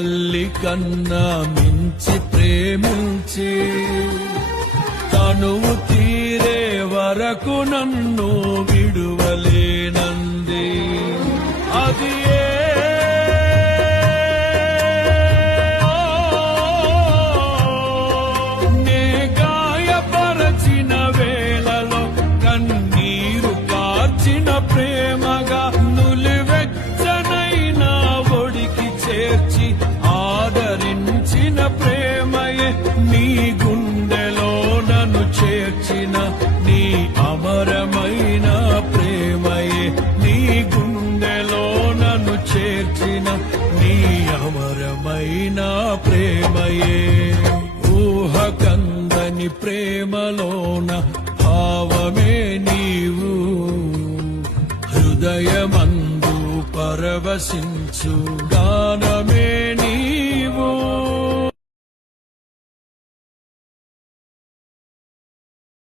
తల్లి కన్నా మించి ప్రేమించి తనువు తీరే వరకు నన్ను విడువలేనంది. అది నే గాయపరచిన వేళలో కన్నీరు కార్చిన ప్రేమగా నులివెచ్చనైనా ఒడికి చేర్చి ఆదరించిన ప్రేమయే నీ గుండెలో నన్ను చేర్చిన నీ అమరమైన ప్రేమయే నీ గుండెలో నన్ను చేర్చిన నీ అమరమైన ప్రేమయే. ఊహకందని ప్రేమలోన భావమే నీవు హృదయమందు పరవశించుగా